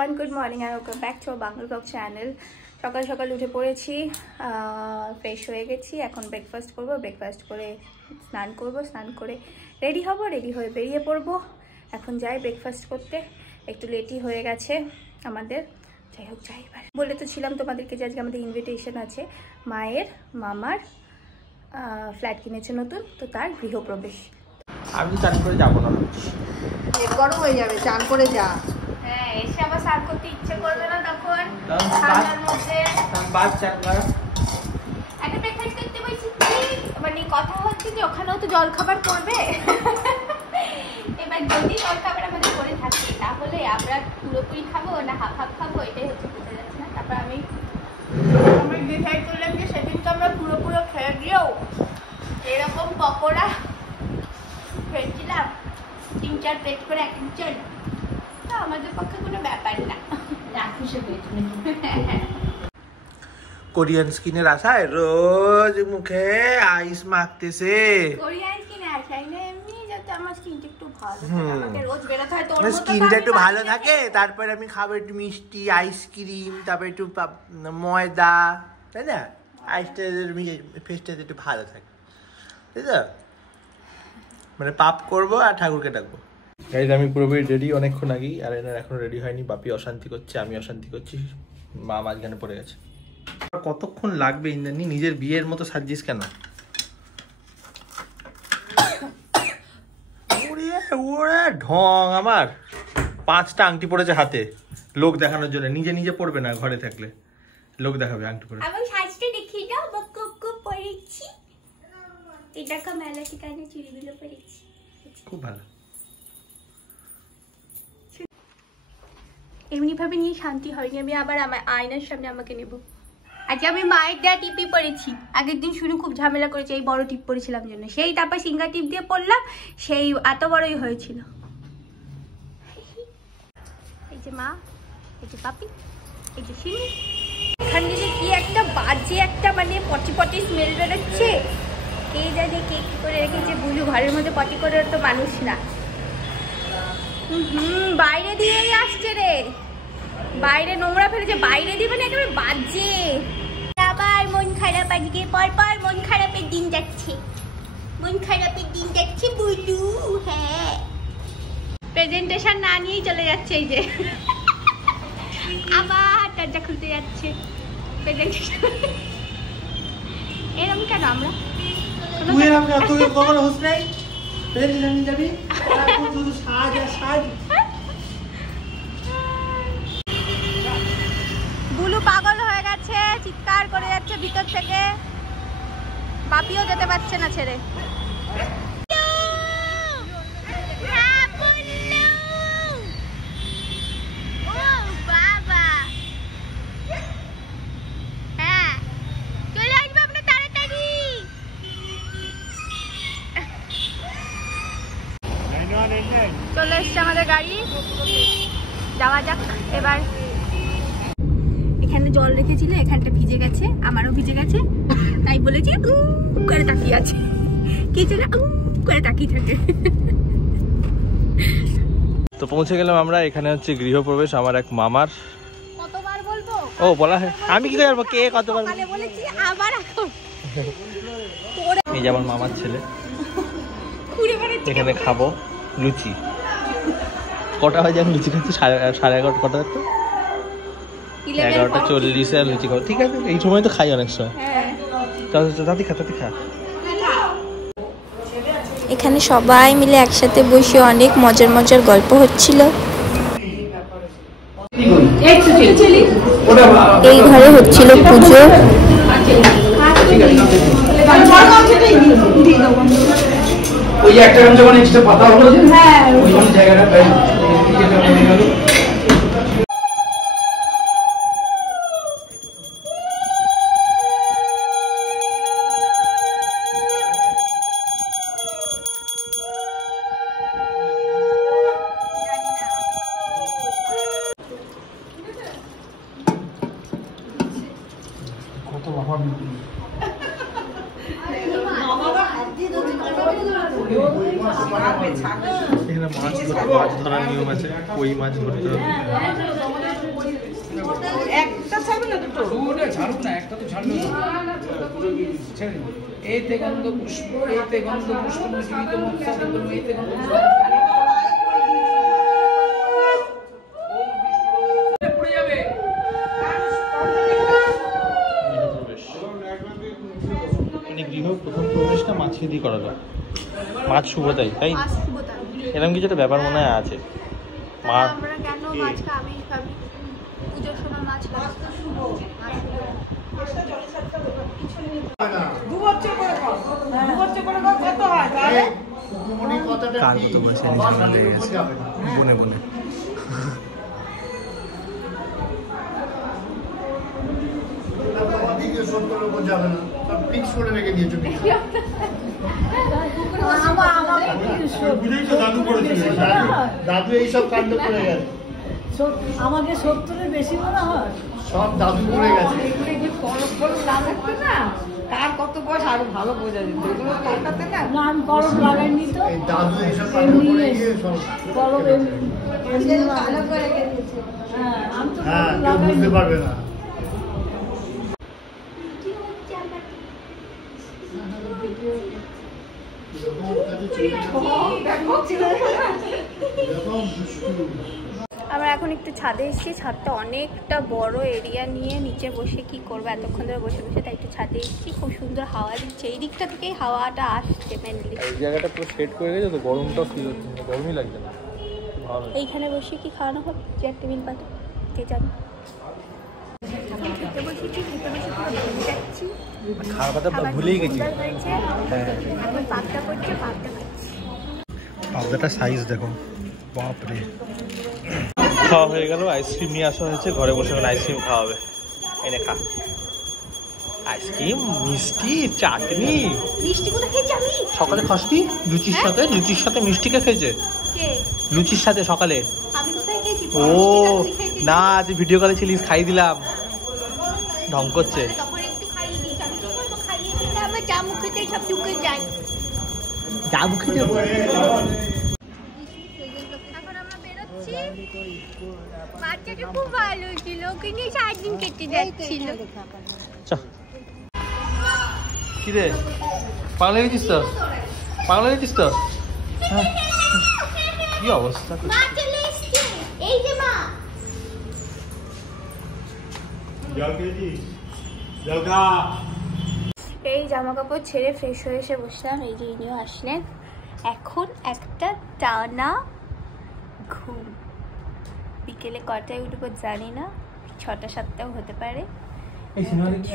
everyone, good morning and welcome back to our Bangal Vlog channel. সকাল সকাল উঠে পড়েছি, ফ্রেশ হয়ে গেছি। এখন ব্রেকফাস্ট করব, ব্রেকফাস্ট করে স্নান করব, স্নান করে রেডি হব, রেডি হয়ে বেরিয়ে পড়ব। এখন যাই ব্রেকফাস্ট করতে, একটু লেটই হয়ে গেছে আমাদের। যাই হোক, যাই এবার। বলে তো ছিলাম তোমাদেরকে যে আজকে আমাদের ইনভিটেশন আছে, মায়ের মামার ফ্ল্যাট কিনেছে নতুন, তো তার গৃহপ্রবেশ। আমি চান করে যাবো না, গরম হয়ে যাবে, চান করে যা। হ্যাঁ, এসে আবার স্নান করতে ইচ্ছে করবে না তখন ঠান্ডার মধ্যে। একটা ব্রেকফাস্ট করতে বলছি, মানে কথা হচ্ছে যে ওখানেও তো জল খাবার করবে। এবার যদি জল খাবার আমাদের করে থাকে তাহলে আমরা পুরোপুরি খাবো না হাফ হাফ খাবো, এটাই হচ্ছে বুঝতে যাচ্ছে না। তারপর আমরা ডিসাইড করলাম যে সেদিনকে আমরা পুরো খেয়ে গিয়েও এরকম পকোড়া খেয়েছিলাম 3-4 প্লেট করে এক একজন, তো আমাদের পক্ষে কোনো ব্যাপার না। কোরিয়ান স্কিনের আশায় রোজ মুখে আইস মাখতেছে। কোরিয়ান স্কিনে আসাই না, এমনি যাতে আমার স্কিনটা একটু ভালো থাকে, আমাকে রোজ বেরোতে হয়, তোর মতো স্কিনটা একটু ভালো থাকে। তারপর আমি খাবো একটু মিষ্টি আইসক্রিম, তারপর একটু ময়দা, তাই না? আইসটা ফেসটা একটু ভালো থাকে, তাই তো? মানে পাপ করবো আর ঠাকুরকে ডাকবো। গাইজ, আমি পুরোপুরি রেডি অনেকক্ষণ আগেই, আর এনার এখনো রেডি হয়নি। বাপি অশান্তি করছে, আমি অশান্তি করছি, মা মাঝখানে পড়ে গেছে। কতক্ষণ লাগবে ইন্দ্রাণী? নিজের বিয়ের মতো সাজিস কেন? ওরে ঢং! আমার 5টা আংটি পড়েছে হাতে, লোক দেখানোর জন্য। নিজে নিজে পড়বে না, ঘরে থাকলে লোক দেখাবে আংটি পরে। আমি সাজতে দেখি দাও, বককু পড়েছি, এটা মেলা ঠিকানে চুড়িগুলো পড়েছি, খুব ভালো। এমনি ভাবে নিয়ে শান্তি হয়নি, আমি আবার আমার আয়নার সামনে আমাকে নেব। আজকে আমি মায়ের দেওয়া টিপি পরেছি। আগের দিন শুরু খুব ঝামেলা করেছে, এই বড় টিপ পরেছিলাম জন্য, সেই তারপর সিঙ্গার টিপ দিয়ে পরলাম, সেই এত বড়ই হয়েছিল। এই যে মা, এই যে পাপি, এই যে শিনি। এখান থেকে কি একটা বাজে একটা মানে পটি পটি স্মেল বেরোচ্ছে, কে জানে কে কি করে রেখেছে। বুলু ঘরের মধ্যে পটি করে তো মানুষ না। বাইরে দিয়েই আসছে রে, বাইরে নোংরা ফেলেছে, বাইরে দিয়ে মানে একেবারে বাজে। আবার মন খারাপ, আজকে পরপর মন খারাপের দিন যাচ্ছে, মন খারাপের দিন যাচ্ছে বুলু। হ্যাঁ, প্রেজেন্টেশন না নিয়েই চলে যাচ্ছে, এই যে আবার দরজা খুলতে যাচ্ছে প্রেজেন্টেশন। এরকম কেন আমরা? বুলু পাগল হয়ে গেছে, চিৎকার করে যাচ্ছে ভিতর থেকে, বাপিও যেতে পারছে না ছেড়ে। চলে এসছে আমাদের গাড়ি, যাওয়া যাক এবার। এখানে জল রেখেছিল, এখানটা ভিজে গেছে, আমারও ভিজে গেছে, তাই বলেছি করে তাকিয়ে আছে, কি যেন করে তাকিয়ে থাকে। তো পৌঁছে গেলাম আমরা। এখানে হচ্ছে গৃহপ্রবেশ আমার এক মামার। কতবার বলবো? ও বলা হয়, আমি কি করবো, কে কতবার বলেছি, আবার এখন এই যে আমার মামার ছেলে। এখানে খাবো লুচি। কটা হয় যেন লুচি খাচ্ছি? 11:30 কটা দেখতো, 11:40 আর লুচি খাবো। ঠিক আছে, এই সময় তো খাই অনেক সময়। তাতে খা। এখানে সবাই মিলে একসাথে বসে অনেক মজার মজার গল্প হচ্ছিল। এই ঘরে হচ্ছিল পুজো। ওই একটা যখন এক্সট্রা পাতা হলো, হ্যাঁ ওই জায়গাটা কত বাবা এখানে মাছ ধরার নিয়ম আছে, কই মাছ ধরতে হবে। একটা ছাড়বে না দুটো? দুটো ছাড়বো না, একটা তো ছাড়লো ছেড়ে দিন। এতে গন্ধ পুষ্প, এতে গন্ধ পুষ্প জীবিত মৎস্য, এতে গন্ধ পুষ্প পড়ে যাবে। মানে গৃহ প্রথম প্রবেশটা মাছকে দিয়ে করা যায়, মাছ শুভতাই, তাই এরকম কিছু একটা ব্যাপার মনে হয় আছে। মা আমরা কেন মাছ খাবি খাবি, পুজোর সময় মাছ খাবি। কার মতো বসে লেগে গেছে বনে বনে। দাদু এইসব কাণ্ড করে গেছে, আমাকে 70-এর বেশি মনে হয়। সব দাদু করে গেছে। তার কত বয়স আরো ভালো বোঝা যেত, এগুলো কলকাতা না। না আমি করম লাগাইনি তো, এই দাদু এইসব কাণ্ড করে গিয়ে সব করম এমনি ভালো করে গেছে। হ্যাঁ আমি তো হ্যাঁ, কেউ বুঝতে পারবে না। আমরা এখন একটু ছাদে এসেছি, ছাদটা অনেকটা বড় এরিয়া নিয়ে, নিচে বসে কি করবো এতক্ষণ ধরে বসে বসে, তাই একটু ছাদে এসেছি। খুব সুন্দর হাওয়া দিচ্ছে, এই দিকটা থেকেই হাওয়াটা আসছে মেনলি। এই জায়গাটা পুরো সেট করে গেছে তো, গরমটাও ফিল হচ্ছে না, গরমই লাগছে না, ভালো। এইখানে বসে কি খাওয়ানো হবে, চেয়ার টেবিল পাতা কে জানে। খেতে বসেছি, খেতে বসে পুরো ভুলে যাচ্ছি, খাওয়ার কথা ভুলেই গেছি। হ্যাঁ এখন পাবদা করছে, পাবদা খাচ্ছি। পাবদাটা সাইজ দেখো, বাপরে। খাওয়া হয়ে গেল, আইসক্রিম নিয়ে আসা হয়েছে, ঘরে বসে এখন আইসক্রিম খাওয়া হবে। এনে খা আইসক্রিম, মিষ্টি, চাটনি। মিষ্টি কোথা খেয়েছি আমি? সকালে খাসনি লুচির সাথে, লুচির সাথে মিষ্টি কে খেয়েছে? কে? লুচির সাথে সকালে। আমি কোথায় খেয়েছি? ও না, তুই ভিডিও কলে ছিলিস, খাই দিলাম। ঢং করছে। তখন একটু খাইয়ে দিয়েছি, আমি কি করবো, খাইয়ে দিলে আমার যা মুখেতে সব ঢুকে যায়। যা মুখে দেবো। এখন আমরা বেরোচ্ছি, বাচ্চাটা খুব ভালো ছিল, ওকে নিয়ে সারাদিন কেটে যাচ্ছিল। কি রে, পাগলা গেছিস তো, পাগলা গেছিস তো? কি অবস্থা, মা চলে এসেছে, এই যে মা। এই জামা কাপড় ছেড়ে ফ্রেশ হয়ে এসে বসলাম, এই যে ইনিও আসলেন। এখন একটা টানা ঘুম, বিকেলে কটায় উঠবো জানি না, 6টা-7টাও হতে পারে।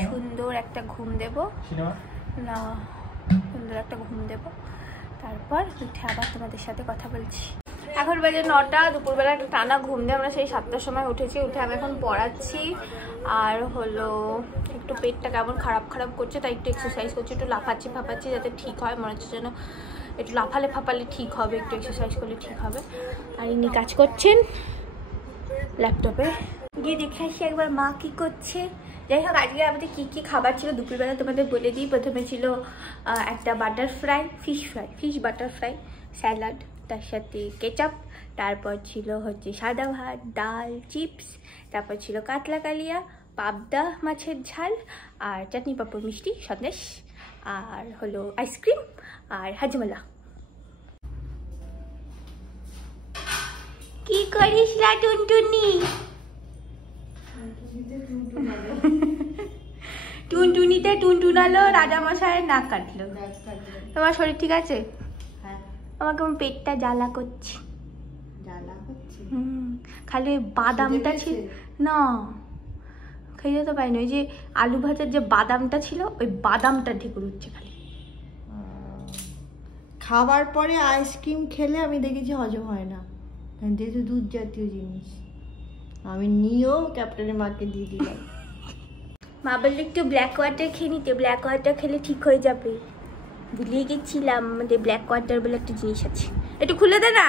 সুন্দর একটা ঘুম দেব না, সুন্দর একটা ঘুম দেব, তারপর উঠে আবার তোমাদের সাথে কথা বলছি। এখন বাজে 9টা, দুপুরবেলা একটা টানা ঘুম দিয়ে আমরা সেই 7টার সময় উঠেছি। উঠে আমি এখন পড়াচ্ছি, আর হলো একটু পেটটা কেমন খারাপ খারাপ করছে, তাই একটু এক্সারসাইজ করছি, একটু লাফাচ্ছি ফাপাচ্ছি যাতে ঠিক হয়। মনে হচ্ছে যেন একটু লাফালে ফাপালে ঠিক হবে, একটু এক্সারসাইজ করলে ঠিক হবে। আর ইনি কাজ করছেন ল্যাপটপে, গিয়ে দেখে আসি একবার মা কি করছে। যাই হোক, আজকে আমাদের কী কী খাবার ছিল দুপুরবেলা তোমাদের বলে দিই। প্রথমে ছিল একটা butter fry, fish butter fry, salad, তার সাথে কেচাপ, তারপর ছিল হচ্ছে সাদা ভাত, ডাল, চিপস, তারপর ছিল কাতলা কালিয়া, পাবদা মাছের ঝাল, আর চাটনি, পাঁপড়, মিষ্টি, সন্দেশ, আর হলো আইসক্রিম আর হাজমালা। কি করিস লা টুনটুনি? টুনটুনিতে টুনটুনালো, রাজামশাইয়ের নাক কাটলো। তোমার শরীর ঠিক আছে? আমাকে আমার পেটটা জ্বালা করছে, খালি ওই বাদামটা ছিল না, খেয়ে যেতে পারিনি। ওই যে আলু ভাজার যে বাদামটা ছিল, ওই বাদামটা ঢেকুর উঠছে খালি। খাবার পরে আইসক্রিম খেলে আমি দেখেছি হজম হয় না, যেহেতু দুধ জাতীয় জিনিস। আমি নিয়েও ক্যাপ্টেনের মাকে দিয়ে দিলাম। মা বললো একটু ব্ল্যাক ওয়াটার খেয়ে নিতে, ব্ল্যাক ওয়াটার খেলে ঠিক হয়ে যাবে। ভুলিয়ে গেছিলাম আমাদের ব্ল্যাক ওয়াটার বলে একটা জিনিস আছে, একটু খুলে দে না।